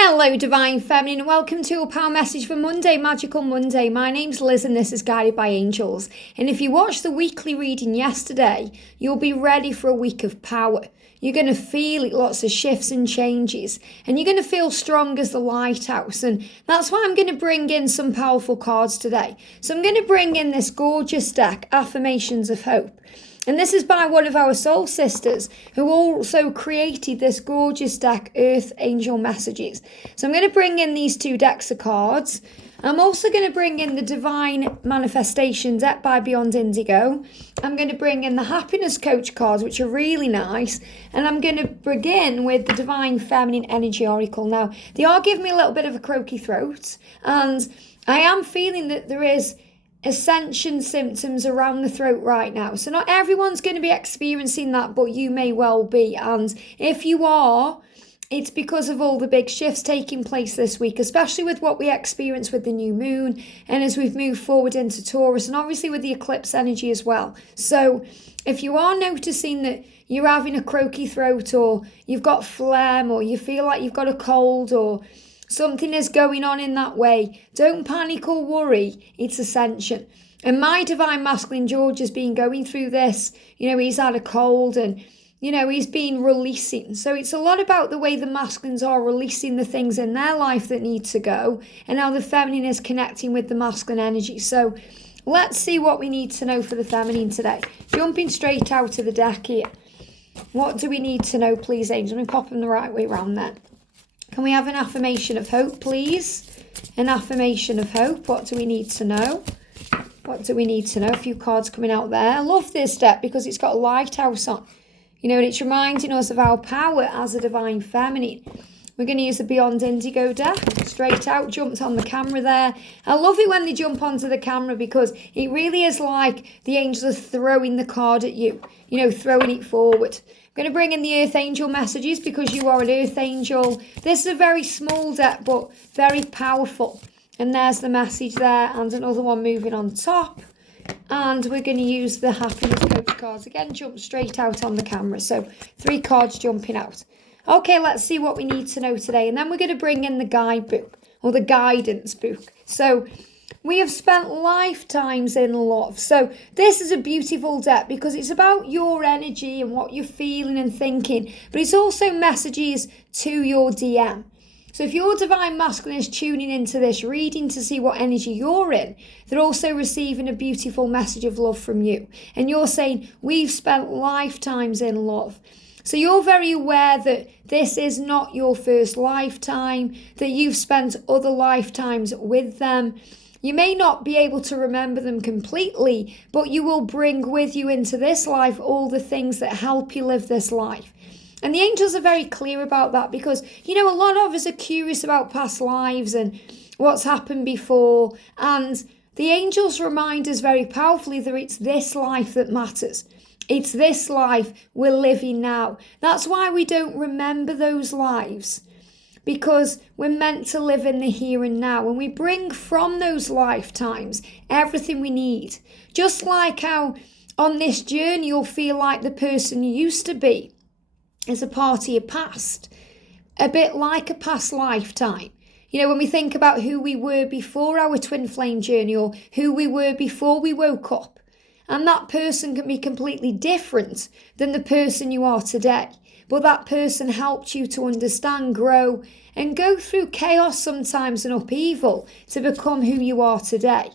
Hello, Divine Feminine, and welcome to a power message for Monday, Magical Monday. My name's Liz and this is Guided by Angels. And if you watched the weekly reading yesterday, you'll be ready for a week of power. You're going to feel it, lots of shifts and changes, and you're going to feel strong as the lighthouse. And that's why I'm going to bring in some powerful cards today. So I'm going to bring in this gorgeous deck, Affirmations of Hope. And this is by one of our soul sisters who also created this gorgeous deck, Earth Angel Messages. So I'm going to bring in these two decks of cards. I'm also going to bring in the Divine Manifestation deck by Beyond Indigo. I'm going to bring in the Happiness Coach cards, which are really nice. And I'm going to begin with the Divine Feminine Energy Oracle. Now, they are giving me a little bit of a croaky throat. And I am feeling that there is ascension symptoms around the throat right now. So not everyone's going to be experiencing that, but you may well be. And if you are, it's because of all the big shifts taking place this week, especially with what we experience with the new moon and as we've moved forward into Taurus and obviously with the eclipse energy as well. So if you are noticing that you're having a croaky throat or you've got phlegm or you feel like you've got a cold or something is going on in that way, don't panic or worry. It's ascension. And my Divine Masculine George has been going through this. You know, he's had a cold and, you know, he's been releasing. So it's a lot about the way the masculines are releasing the things in their life that need to go and how the feminine is connecting with the masculine energy. So let's see what we need to know for the feminine today. Jumping straight out of the deck here. What do we need to know, please, angels? Let me pop them the right way around there. Can we have an affirmation of hope, please? An affirmation of hope. What do we need to know? What do we need to know? A few cards coming out there. I love this deck because it's got a lighthouse on. You know, and it's reminding us of our power as a Divine Feminine. We're going to use the Beyond Indigo deck. Straight out, jumped on the camera there. I love it when they jump onto the camera because it really is like the angels are throwing the card at you. You know, throwing it forward. I'm going to bring in the Earth Angel Messages because you are an Earth Angel. This is a very small deck but very powerful. And there's the message there and another one moving on top. And we're going to use the Happiness Coach cards. Again, jump straight out on the camera. So 3 cards jumping out. Okay, let's see what we need to know today. And then we're going to bring in the guidebook or the guidance book. So we have spent lifetimes in love. So this is a beautiful deck because it's about your energy and what you're feeling and thinking. But it's also messages to your DM. So if your Divine Masculine is tuning into this reading to see what energy you're in, they're also receiving a beautiful message of love from you. And you're saying, we've spent lifetimes in love. So you're very aware that this is not your first lifetime, that you've spent other lifetimes with them. You may not be able to remember them completely, but you will bring with you into this life all the things that help you live this life. And the angels are very clear about that because, you know, a lot of us are curious about past lives and what's happened before. And the angels remind us very powerfully that it's this life that matters. It's this life we're living now. That's why we don't remember those lives, because we're meant to live in the here and now. And we bring from those lifetimes everything we need. Just like how on this journey you'll feel like the person you used to be is a part of your past, a bit like a past lifetime. You know, when we think about who we were before our twin flame journey or who we were before we woke up, and that person can be completely different than the person you are today. But that person helped you to understand, grow, and go through chaos sometimes and upheaval to become who you are today.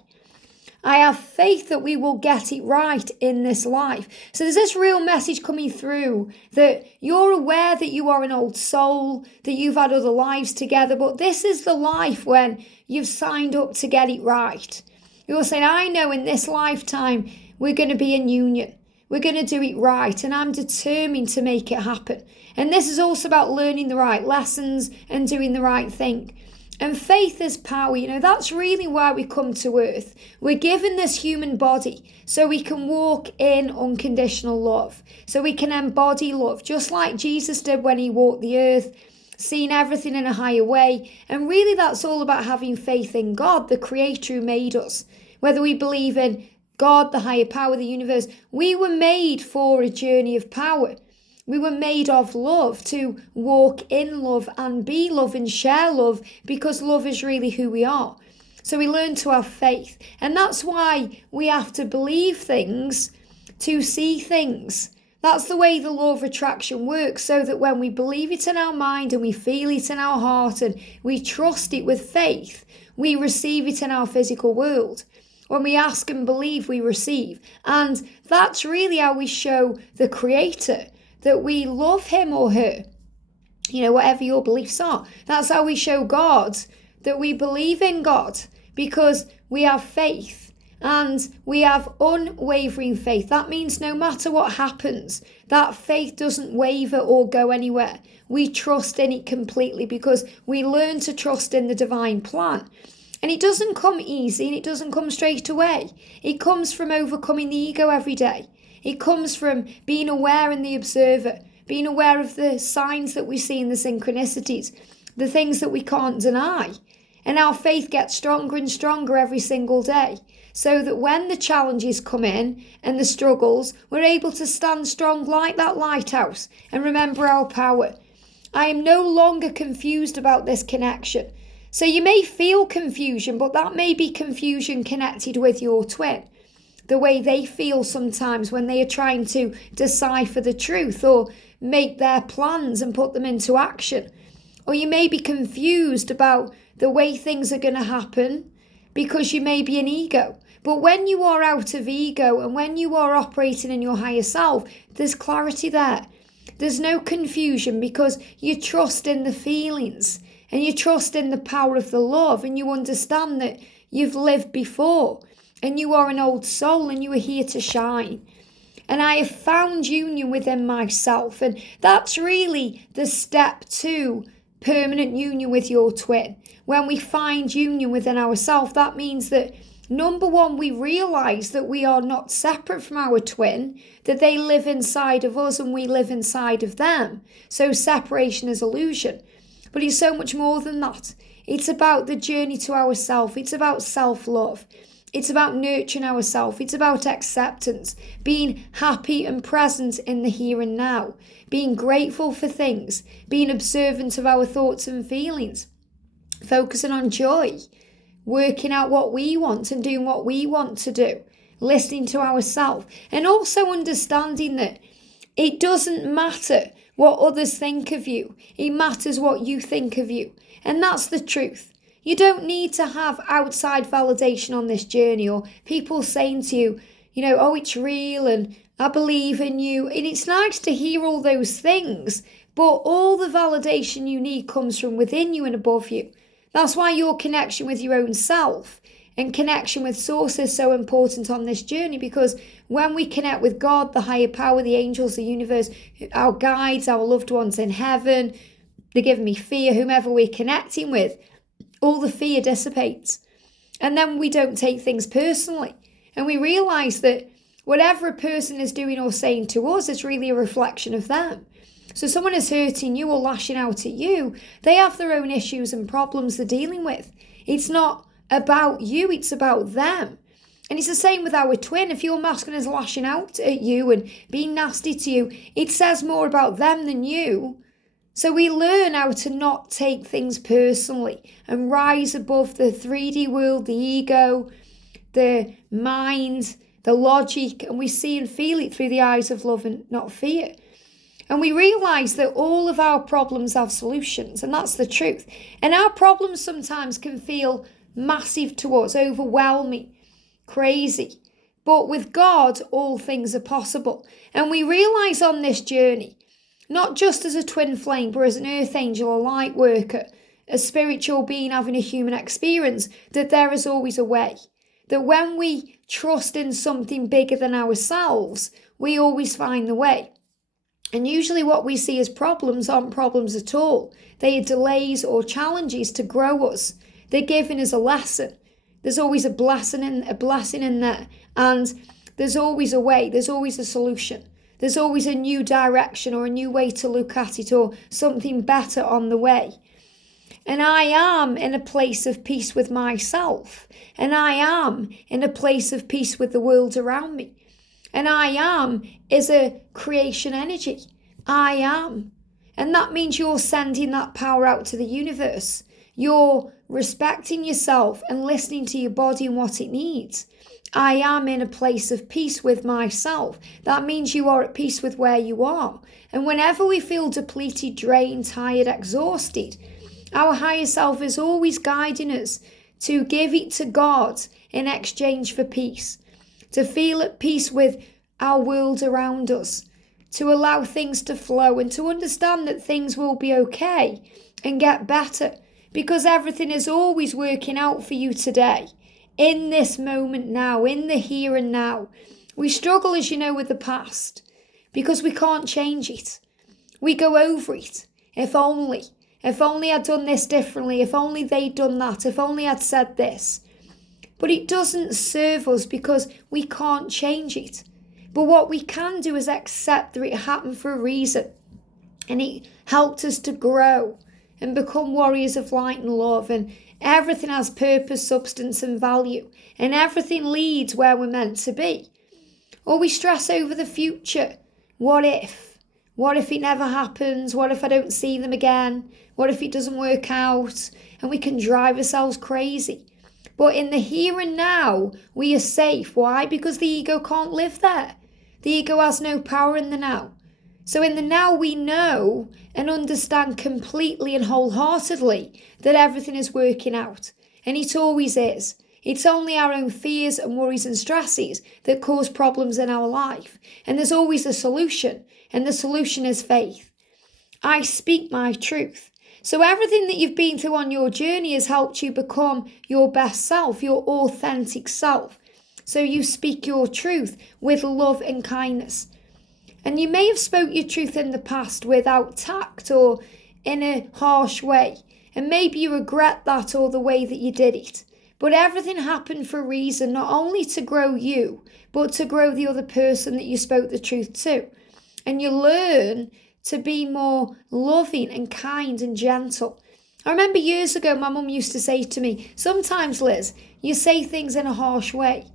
I have faith that we will get it right in this life. So there's this real message coming through that you're aware that you are an old soul, that you've had other lives together, but this is the life when you've signed up to get it right. You're saying, I know in this lifetime we're going to be in union. We're going to do it right, and I'm determined to make it happen. And this is also about learning the right lessons and doing the right thing. And faith is power. You know, that's really why we come to earth. We're given this human body so we can walk in unconditional love, so we can embody love, just like Jesus did when he walked the earth, seeing everything in a higher way. And really that's all about having faith in God, the creator who made us. Whether we believe in God, the higher power, the universe, we were made for a journey of power. We were made of love, to walk in love and be love and share love, because love is really who we are. So we learn to have faith. And that's why we have to believe things to see things. That's the way the law of attraction works, so that when we believe it in our mind and we feel it in our heart and we trust it with faith, we receive it in our physical world. When we ask and believe, we receive. And that's really how we show the Creator that we love him or her. Whatever your beliefs are. That's how we show God that we believe in God, because we have faith and we have unwavering faith. That means no matter what happens, that faith doesn't waver or go anywhere. We trust in it completely, because we learn to trust in the divine plan. And it doesn't come easy, and it doesn't come straight away. It comes from overcoming the ego every day. It comes from being aware in the observer, being aware of the signs that we see in the synchronicities, the things that we can't deny. And our faith gets stronger and stronger every single day, so that when the challenges come in and the struggles, we're able to stand strong like that lighthouse and remember our power. I am no longer confused about this connection. So you may feel confusion, but that may be confusion connected with your twin. The way they feel sometimes when they are trying to decipher the truth or make their plans and put them into action. Or you may be confused about the way things are going to happen because you may be an ego. But when you are out of ego and when you are operating in your higher self, there's clarity there. There's no confusion, because you trust in the feelings and you trust in the power of the love, and you understand that you've lived before and you are an old soul and you are here to shine. And I have found union within myself, and that's really the step to permanent union with your twin. When we find union within ourselves, that means that, number one, we realise that we are not separate from our twin, that they live inside of us and we live inside of them. So separation is illusion. But it's so much more than that. It's about the journey to ourself. It's about self-love. It's about nurturing ourselves. It's about acceptance, being happy and present in the here and now, being grateful for things, being observant of our thoughts and feelings, focusing on joy, working out what we want and doing what we want to do, listening to ourselves, and also understanding that it doesn't matter what others think of you. It matters what you think of you. And that's the truth. You don't need to have outside validation on this journey, or people saying to you, oh, it's real and I believe in you. And it's nice to hear all those things, but all the validation you need comes from within you and above you. That's why your connection with your own self and connection with source is so important on this journey, because when we connect with God, the higher power, the angels, the universe, our guides, our loved ones in heaven, they're giving me fear, whomever we're connecting with, all the fear dissipates. And then we don't take things personally. And we realise that whatever a person is doing or saying to us is really a reflection of them. So someone is hurting you or lashing out at you, they have their own issues and problems they're dealing with. It's not about you, it's about them. And it's the same with our twin. If your masculine is lashing out at you and being nasty to you, it says more about them than you. So we learn how to not take things personally and rise above the 3D world, the ego, the mind, the logic, and we see and feel it through the eyes of love and not fear. And we realise that all of our problems have solutions, and that's the truth. And our problems sometimes can feel massive to us, overwhelming, crazy. But with God, all things are possible. And we realise on this journey, not just as a twin flame, but as an earth angel, a light worker, a spiritual being having a human experience, that there is always a way. That when we trust in something bigger than ourselves, we always find the way. And usually what we see as problems aren't problems at all. They are delays or challenges to grow us. They're giving us a lesson. There's always a blessing in there. And there's always a way. There's always a solution. There's always a new direction or a new way to look at it, or something better on the way. And I am in a place of peace with myself. And I am in a place of peace with the world around me. And I am is a creation energy. I am. And that means you're sending that power out to the universe. You're respecting yourself and listening to your body and what it needs. I am in a place of peace with myself. That means you are at peace with where you are. And whenever we feel depleted, drained, tired, exhausted, our higher self is always guiding us to give it to God in exchange for peace, to feel at peace with our world around us, to allow things to flow and to understand that things will be okay and get better, because everything is always working out for you today, in this moment now, in the here and now. We struggle, as you know, with the past because we can't change it. We go over it. If only I'd done this differently, if only they'd done that, if only I'd said this. But it doesn't serve us because we can't change it. But what we can do is accept that it happened for a reason. And it helped us to grow and become warriors of light and love. And everything has purpose, substance and value. And everything leads where we're meant to be. Or we stress over the future. What if? What if it never happens? What if I don't see them again? What if it doesn't work out? And we can drive ourselves crazy. But in the here and now, we are safe. Why? Because the ego can't live there. The ego has no power in the now. So in the now, we know and understand completely and wholeheartedly that everything is working out. And it always is. It's only our own fears and worries and stresses that cause problems in our life. And there's always a solution. And the solution is faith. I speak my truth. So everything that you've been through on your journey has helped you become your best self, your authentic self. So you speak your truth with love and kindness. And you may have spoke your truth in the past without tact or in a harsh way. And maybe you regret that or the way that you did it. But everything happened for a reason, not only to grow you, but to grow the other person that you spoke the truth to. And you learn to be more loving and kind and gentle. I remember years ago, my mum used to say to me, sometimes, Liz, you say things in a harsh way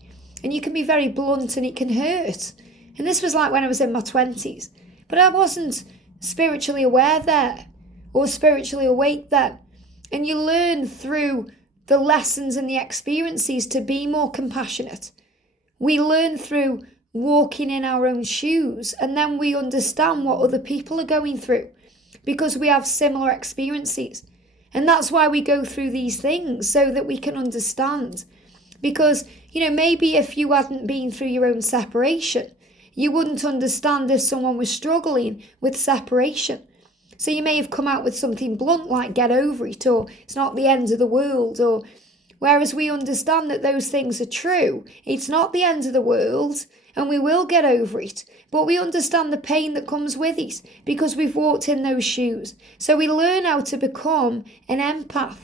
and you can be very blunt and it can hurt. And this was like when I was in my 20s. But I wasn't spiritually aware there or spiritually awake then. And you learn through the lessons and the experiences to be more compassionate. We learn through walking in our own shoes, and then we understand what other people are going through because we have similar experiences. And that's why we go through these things, so that we can understand. Because, maybe if you hadn't been through your own separation, you wouldn't understand if someone was struggling with separation. So you may have come out with something blunt like get over it, or it's not the end of the world, or whereas we understand that those things are true. It's not the end of the world and we will get over it. But we understand the pain that comes with it because we've walked in those shoes. So we learn how to become an empath,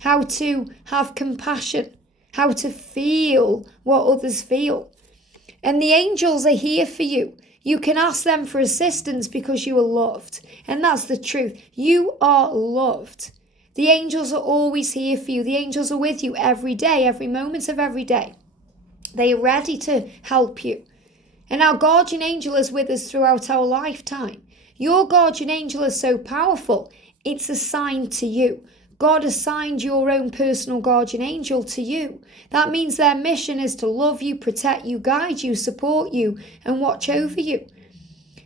how to have compassion, how to feel what others feel. And the angels are here for you. You can ask them for assistance because you are loved. And that's the truth. You are loved. The angels are always here for you. The angels are with you every day, every moment of every day. They are ready to help you. And our guardian angel is with us throughout our lifetime. Your guardian angel is so powerful, it's assigned to you. God assigned your own personal guardian angel to you. That means their mission is to love you, protect you, guide you, support you, and watch over you.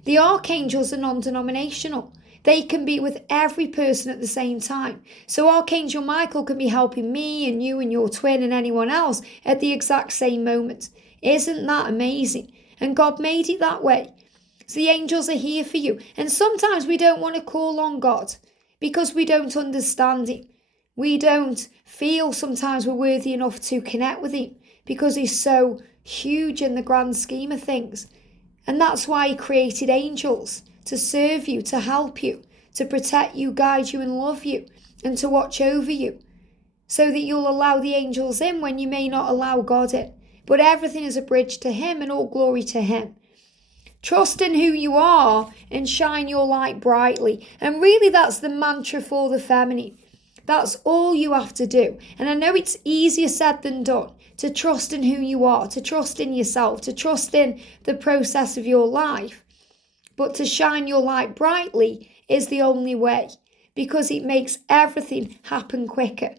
The archangels are non-denominational. They can be with every person at the same time. So Archangel Michael can be helping me and you and your twin and anyone else at the exact same moment. Isn't that amazing? And God made it that way. So the angels are here for you. And sometimes we don't want to call on God because we don't understand him. We don't feel sometimes we're worthy enough to connect with him because he's so huge in the grand scheme of things. And that's why he created angels, to serve you, to help you, to protect you, guide you and love you, and to watch over you, so that you'll allow the angels in when you may not allow God in. But everything is a bridge to him and all glory to him. Trust in who you are and shine your light brightly. And really that's the mantra for the feminine. That's all you have to do. And I know it's easier said than done to trust in who you are, to trust in yourself, to trust in the process of your life. but to shine your light brightly is the only way, because it makes everything happen quicker.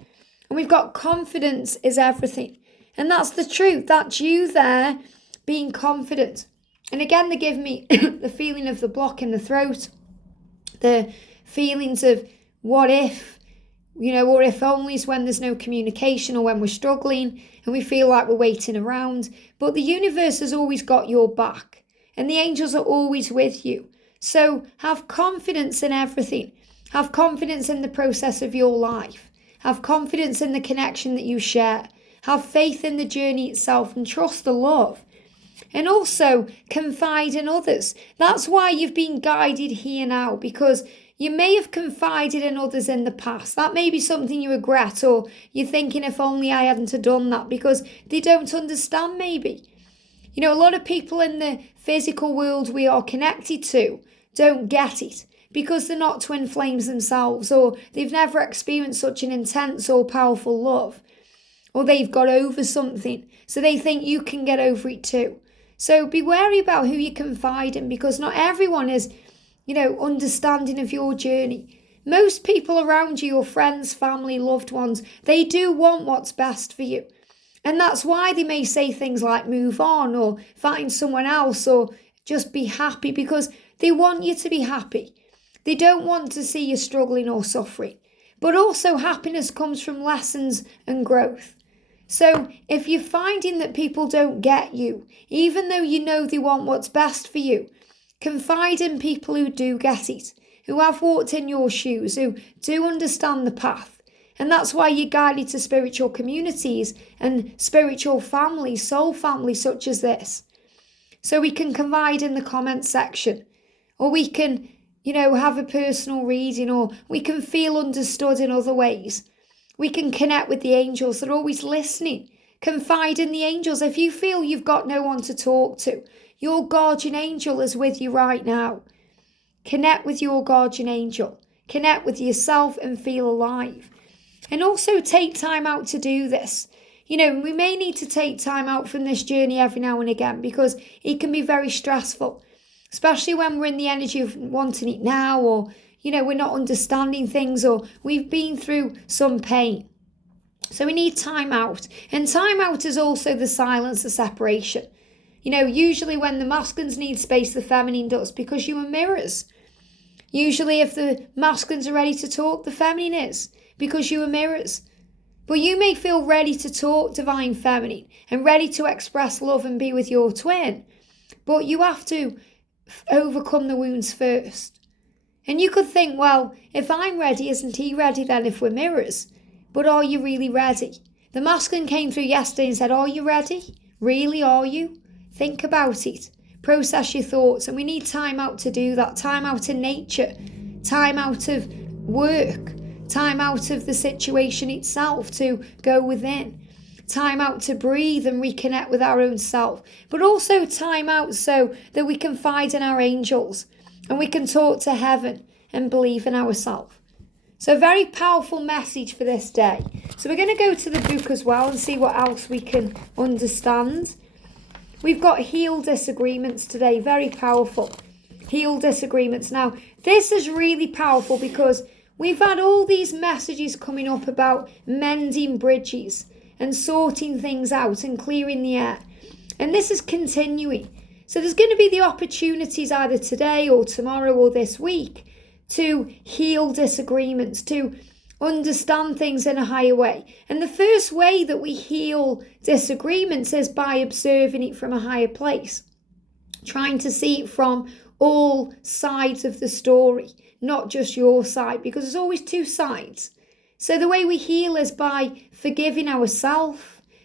And we've got confidence is everything. And that's the truth. That's you there being confident. And again, they give me the feeling of the block in the throat, the feelings of what if, or if onlys when there's no communication or when we're struggling and we feel like we're waiting around. But the universe has always got your back and the angels are always with you. So have confidence in everything. Have confidence in the process of your life. Have confidence in the connection that you share. Have faith in the journey itself and trust the love. And also confide in others. That's why you've been guided here now, because you may have confided in others in the past. That may be something you regret, or you're thinking, if only I hadn't have done that, because they don't understand maybe. A lot of people in the physical world we are connected to don't get it because they're not twin flames themselves, or they've never experienced such an intense or powerful love, or they've got over something, so they think you can get over it too. So be wary about who you confide in, because not everyone is, understanding of your journey. Most people around you, your friends, family, loved ones, they do want what's best for you. And that's why they may say things like move on or find someone else or just be happy, because they want you to be happy. They don't want to see you struggling or suffering. But also happiness comes from lessons and growth. So if you're finding that people don't get you, even though you know they want what's best for you, confide in people who do get it, who have walked in your shoes, who do understand the path. And that's why you're guided to spiritual communities and spiritual families, soul families such as this. So we can confide in the comments section, or we can, have a personal reading, or we can feel understood in other ways. We can connect with the angels. They're always listening. Confide in the angels. If you feel you've got no one to talk to, your guardian angel is with you right now. Connect with your guardian angel. Connect with yourself and feel alive. And also take time out to do this. We may need to take time out from this journey every now and again, because it can be very stressful, especially when we're in the energy of wanting it now, or, we're not understanding things, or we've been through some pain. So we need time out. And time out is also the silence, the separation. Usually when the masculines need space, the feminine does, because you are mirrors. Usually if the masculines are ready to talk, the feminine is, because you are mirrors. But you may feel ready to talk divine feminine and ready to express love and be with your twin. But you have to overcome the wounds first. And you could think, well, if I'm ready, isn't he ready then if we're mirrors? But are you really ready? The masculine came through yesterday and said, are you ready? Really, are you? Think about it. Process your thoughts. And we need time out to do that. Time out in nature. Time out of work. Time out of the situation itself to go within. Time out to breathe and reconnect with our own self. But also time out so that we can confide in our angels and we can talk to heaven and believe in ourselves. So a very powerful message for this day. So we're going to go to the book as well and see what else we can understand. We've got heal disagreements today. Very powerful. Heal disagreements. Now, this is really powerful because we've had all these messages coming up about mending bridges and sorting things out and clearing the air. And this is continuing. So there's going to be the opportunities either today or tomorrow or this week to heal disagreements, to understand things in a higher way. And the first way that we heal disagreements is by observing it from a higher place, trying to see it from all sides of the story, not just your side, because there's always two sides. So the way we heal is by forgiving ourselves,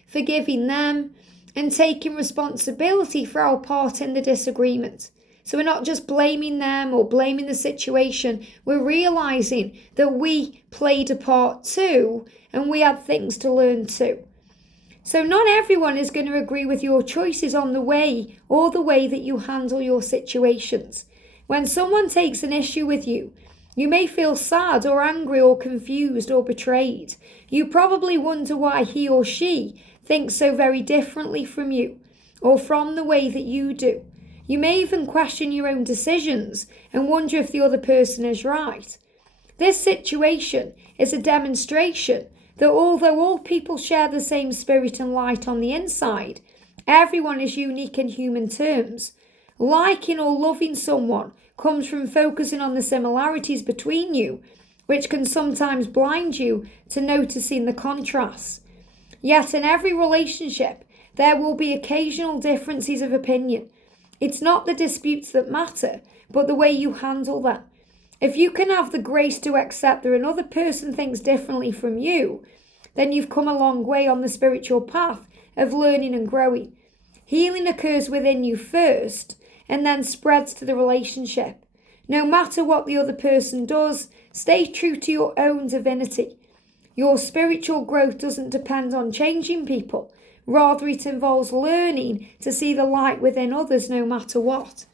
forgiving them, and taking responsibility for our part in the disagreement. So we're not just blaming them or blaming the situation. We're realizing that we played a part too, and we had things to learn too. So not everyone is going to agree with your choices on the way or the way that you handle your situations. When someone takes an issue with you, you may feel sad or angry or confused or betrayed. You probably wonder why he or she thinks so very differently from you or from the way that you do. You may even question your own decisions and wonder if the other person is right. This situation is a demonstration that although all people share the same spirit and light on the inside, everyone is unique in human terms. Liking or loving someone comes from focusing on the similarities between you, which can sometimes blind you to noticing the contrasts. Yet in every relationship, there will be occasional differences of opinion. It's not the disputes that matter, but the way you handle them. If you can have the grace to accept that another person thinks differently from you, then you've come a long way on the spiritual path of learning and growing. Healing occurs within you first, and then spreads to the relationship. No matter what the other person does, stay true to your own divinity. Your spiritual growth doesn't depend on changing people. Rather, it involves learning to see the light within others no matter what.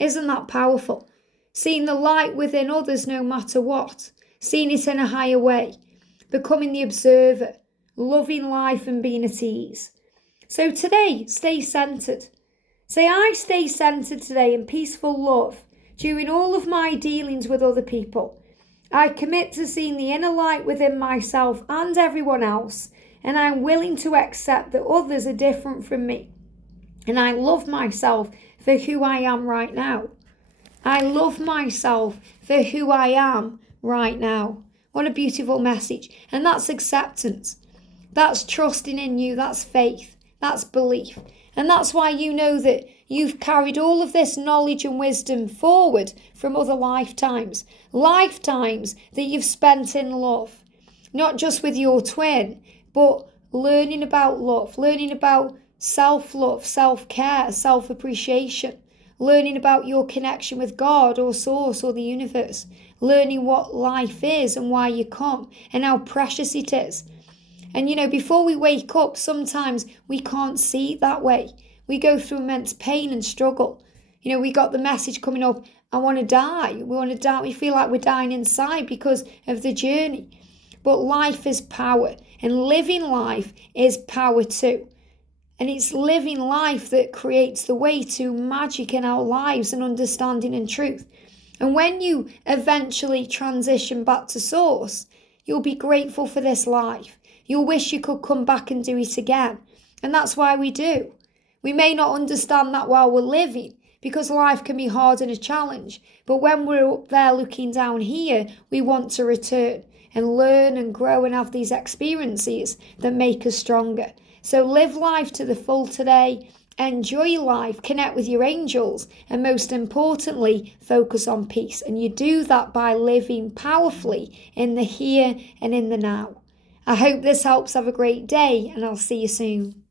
Isn't that powerful? Seeing the light within others no matter what. Seeing it in a higher way. Becoming the observer. Loving life and being at ease. So today, stay centered. Say, I stay centered today in peaceful love during all of my dealings with other people. I commit to seeing the inner light within myself and everyone else, and I'm willing to accept that others are different from me. And I love myself for who I am right now. I love myself for who I am right now. What a beautiful message. And that's acceptance. That's trusting in you. That's faith. That's belief. And that's why you know that you've carried all of this knowledge and wisdom forward from other lifetimes. Lifetimes that you've spent in love. Not just with your twin, but learning about love. Learning about self-love, self-care, self-appreciation. Learning about your connection with God or Source or the universe. Learning what life is and why you come and how precious it is. And before we wake up, sometimes we can't see it that way. We go through immense pain and struggle. We got the message coming up, I want to die. We want to die. We feel like we're dying inside because of the journey. But life is power, and living life is power too. And it's living life that creates the way to magic in our lives and understanding and truth. And when you eventually transition back to Source, you'll be grateful for this life. You'll wish you could come back and do it again. And that's why we do. We may not understand that while we're living, because life can be hard and a challenge. But when we're up there looking down here, we want to return and learn and grow and have these experiences that make us stronger. So live life to the full today. Enjoy life, connect with your angels, and most importantly, focus on peace. And you do that by living powerfully in the here and in the now. I hope this helps. Have a great day, and I'll see you soon.